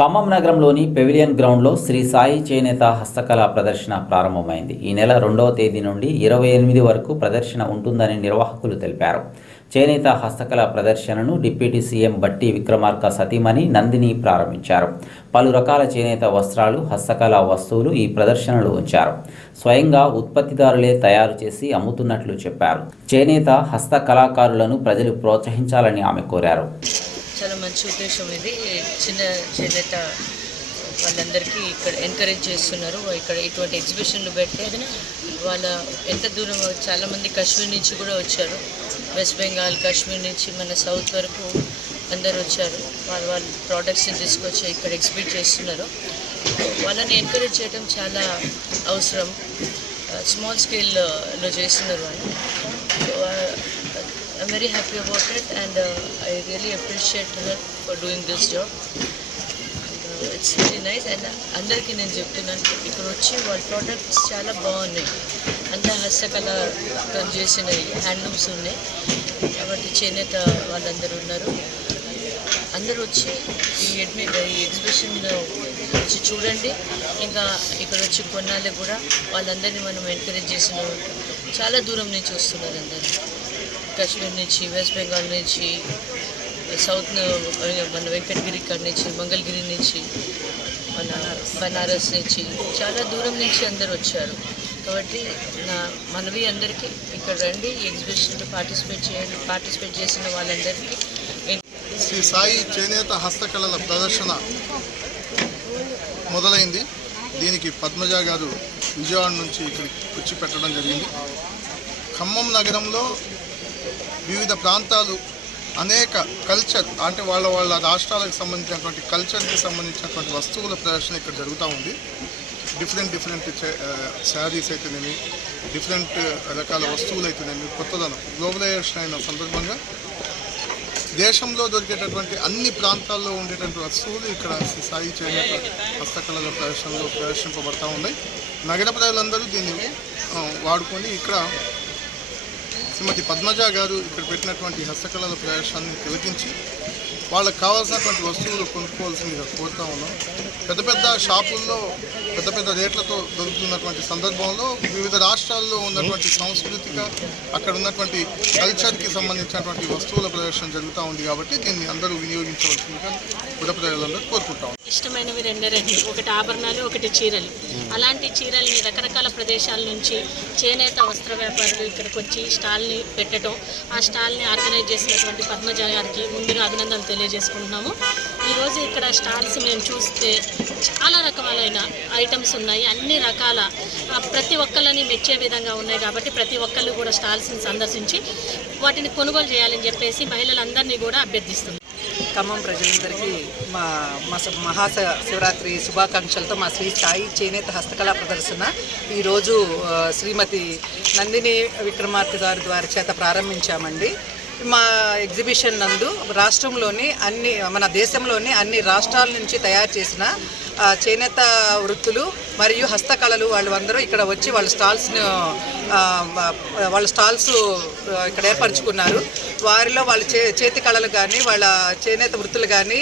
ఖమ్మం నగరంలోని పెవిలియన్ గ్రౌండ్లో శ్రీ సాయి చేనేత హస్తకళ ప్రదర్శన ప్రారంభమైంది. ఈ నెల రెండవ తేదీ నుండి ఇరవై ఎనిమిది వరకు ప్రదర్శన ఉంటుందని నిర్వాహకులు తెలిపారు. చేనేత హస్తకళ ప్రదర్శనను డిప్యూటీ సీఎం బట్టి విక్రమార్క సతీమణి నందిని ప్రారంభించారు. పలు రకాల చేనేత వస్త్రాలు హస్తకళ వస్తువులు ఈ ప్రదర్శనలో ఉంచారు. స్వయంగా ఉత్పత్తిదారులే తయారు చేసి అమ్ముతున్నట్లు చెప్పారు. చేనేత హస్త కళాకారులను ప్రజలు ప్రోత్సహించాలని ఆమె కోరారు. మంచి ఉద్దేశం ఇది. చిన్న చేనేత వాళ్ళందరికీ ఇక్కడ ఎంకరేజ్ చేస్తున్నారు. ఇక్కడ ఇటువంటి ఎగ్జిబిషన్లు పెడితే వాళ్ళ ఎంత దూరం చాలామంది కాశ్మీర్ నుంచి కూడా వచ్చారు. వెస్ట్ బెంగాల్ కాశ్మీర్ నుంచి మన సౌత్ వరకు అందరు వచ్చారు. వాళ్ళ వాళ్ళ ప్రోడక్ట్స్ని తీసుకొచ్చి ఇక్కడ ఎగ్జిబిట్ చేస్తున్నారు. వాళ్ళని ఎంకరేజ్ చేయడం చాలా అవసరం. స్మాల్ స్కేల్లో చేస్తున్నారు వాళ్ళు. I'm very happy about it and uh, I really appreciate her for doing this job. And, uh, it's really nice and అందరికీ నేను చెప్తున్నాను ఇక్కడ వచ్చి వాళ్ళ ప్రోడక్ట్స్ చాలా బాగున్నాయి. అంతా హస్తకళతో చేసిన హ్యాండ్లూమ్స్ ఉన్నాయి. కాబట్టి చేనేత వాళ్ళందరూ ఉన్నారు. అందరూ వచ్చి ఈ ఎడ్మి ఈ ఎగ్జిబిషన్ వచ్చి చూడండి. ఇంకా ఇక్కడ వచ్చి కొన్నాళ్ళు కూడా వాళ్ళందరినీ మనం ఎంకరేజ్ చేసిన చాలా దూరం నుంచి వస్తున్నారు అందరూ. కాశ్మీర్ నుంచి వెస్ట్ బెంగాల్ నుంచి సౌత్ మన వెంకటగిరి కాడ నుంచి మంగళగిరి నుంచి మన బనారస్ నుంచి చాలా దూరం నుంచి అందరు వచ్చారు కాబట్టి నా మనవి అందరికీ ఇక్కడ రండి ఎగ్జిబిషన్లో పార్టిసిపేట్ చేయండి పార్టిసిపేట్ చేసిన వాళ్ళందరికీ శ్రీ సాయి చేనేత హస్తకళల ప్రదర్శన మొదలైంది. దీనికి పద్మజ గారు విజయవాడ నుంచి ఇక్కడికి వచ్చి పెట్టడం జరిగింది. ఖమ్మం నగరంలో వివిధ ప్రాంతాలు అనేక కల్చర్ అంటే వాళ్ళ వాళ్ళ రాష్ట్రాలకు సంబంధించినటువంటి కల్చర్కి సంబంధించినటువంటి వస్తువుల ప్రదర్శన ఇక్కడ జరుగుతూ ఉంది. డిఫరెంట్ డిఫరెంట్ శారీస్ అయితేనేమి డిఫరెంట్ uh, రకాల వస్తువులు అయితేనేమి కొత్తదనం గ్లోబలైజేషన్ అయిన సందర్భంగా దేశంలో దొరికేటటువంటి అన్ని ప్రాంతాల్లో ఉండేటువంటి వస్తువులు ఇక్కడ సాయి చేనేత హస్తకళల ప్రదర్శనలో ప్రదర్శింపబడతా ఉన్నాయి. నగర ప్రజలందరూ దీన్ని వాడుకొని ఇక్కడ శ్రీమతి పద్మజ గారు ఇక్కడ పెట్టినటువంటి హస్తకళల ప్రదర్శనని తిలకించి వాళ్ళకి కావాల్సినటువంటి వస్తువులు కొనుక్కోవాల్సిందిగా కోరుతా ఉన్నాం. పెద్ద పెద్ద షాపుల్లో పెద్ద పెద్ద రేట్లతో దొరుకుతున్నటువంటి సందర్భంలో వివిధ రాష్ట్రాల్లో ఉన్నటువంటి సాంస్కృతిక అక్కడ ఉన్నటువంటి కల్చర్కి సంబంధించినటువంటి వస్తువుల ప్రదర్శన జరుగుతూ ఉంది కాబట్టి దీన్ని అందరూ వినియోగించవలసిందిగా పుర ప్రజలందరూ కోరుకుంటాం ఇష్టమైనవి రెండే రెండు ఒకటి ఆభరణాలు ఒకటి చీరలు. అలాంటి చీరల్ని రకరకాల ప్రదేశాల నుంచి చేనేత వస్త్ర వ్యాపారులు ఇక్కడికి వచ్చి స్టాల్ని పెట్టడం ఆ స్టాల్ని ఆర్గనైజ్ చేసినటువంటి పద్మజ గారికి ముందుగా అభినందనలు తెలియజేసుకుంటున్నాము. ఈరోజు ఇక్కడ స్టాల్స్ మేము చూస్తే చాలా రకాలైన ఐటమ్స్ ఉన్నాయి. అన్ని రకాల ప్రతి ఒక్కళ్ళని మెచ్చే విధంగా ఉన్నాయి కాబట్టి ప్రతి ఒక్కళ్ళు కూడా స్టాల్స్ని సందర్శించి వాటిని కొనుగోలు చేయాలని చెప్పేసి మహిళలందరినీ కూడా అభ్యర్థిస్తుంది ఖమ్మం ప్రజలందరికీ మా మా మహా శివరాత్రి శుభాకాంక్షలతో మా శ్రీ స్థాయి చేనేత హస్తకళా ప్రదర్శన ఈరోజు శ్రీమతి నందిని విక్రమార్క గారి ద్వారా చేత ప్రారంభించామండి. మా ఎగ్జిబిషన్ నందు రాష్ట్రంలోని అన్ని మన దేశంలోని అన్ని రాష్ట్రాల నుంచి తయారు చేసిన చేనేత వృత్తులు మరియు హస్తకళలు వాళ్ళు అందరూ ఇక్కడ వచ్చి వాళ్ళ స్టాల్స్ను వాళ్ళ స్టాల్స్ ఇక్కడ ఏర్పరచుకున్నారు. వారిలో వాళ్ళ చే చేతి కళలు కానీ వాళ్ళ చేనేత వృత్తులు కానీ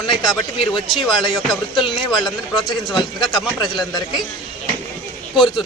ఉన్నాయి కాబట్టి మీరు వచ్చి వాళ్ళ యొక్క వృత్తుల్ని వాళ్ళందరినీ ప్రోత్సహించవలసిందిగా ఖమ్మం ప్రజలందరికీ కోరుతున్నారు